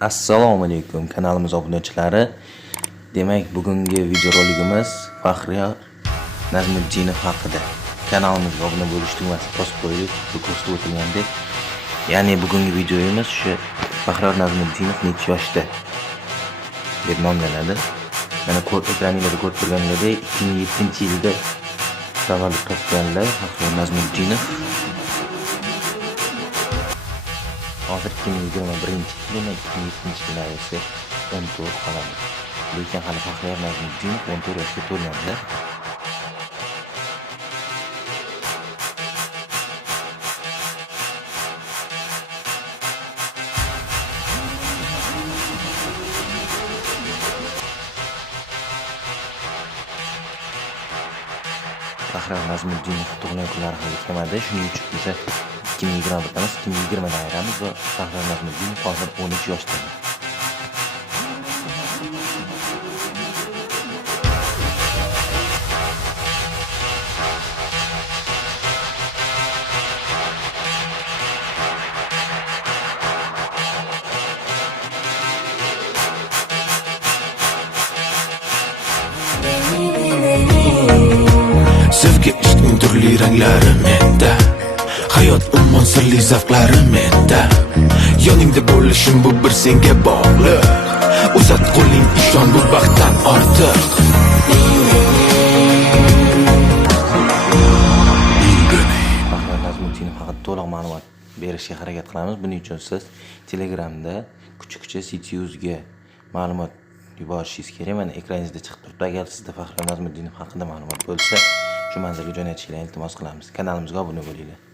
assalomu alaykum kanalimiz obunachilari. Demak bugungi videorolikimiz faxriyor nazmiddinov haqida. Kanalimizga obuna bo'lish tugmasini bosib qo'ydik bu ko'rsatib o'tilgandek. Ya'ni bugungi videomiz shu faxriyor nazmiddinov necha yoshda deb nomlanadi. Mana ekraninglarda ko'rib turganinglardek ikki ming yettinchi yilda tavallud topganlar faxriyor nazmiddinov hozir kimni yigirma birinchi yilimi ikki ming yettinchi 2022-yil o'n to'rt xonali lekin hali faxriya o'n to'rt yoshga to'lganda Bahram Nazmuddinov tug'ilgan kunlari hali kelmadi, shuning uchun esa 2020-yilimiz 2020 bayramiz va qahramonimizning hozir 13 yoshda. Sevgi ishning turli ranglari menda Hayot umon sirli zavqlari menda. Yoningda bo'lishim bu bir senga bog'liq. Uzat qo'ling ishon bu baxtdan ortiq. Faxriyor nazmiddinov haqida to'liq ma'lumot berishga harakat qilamiz. Buning uchun siz telegramda kuchukcha citiusga ma'lumot yuborishingiz kerak. Mana ekraningizda chiqib turibdi agar sizda faxriyor nazmiddinov haqida ma'lumot bo'lsa shu manzilga jo'natishinglarni iltimos qilamiz. Kanalimizga obuna bo'linglar.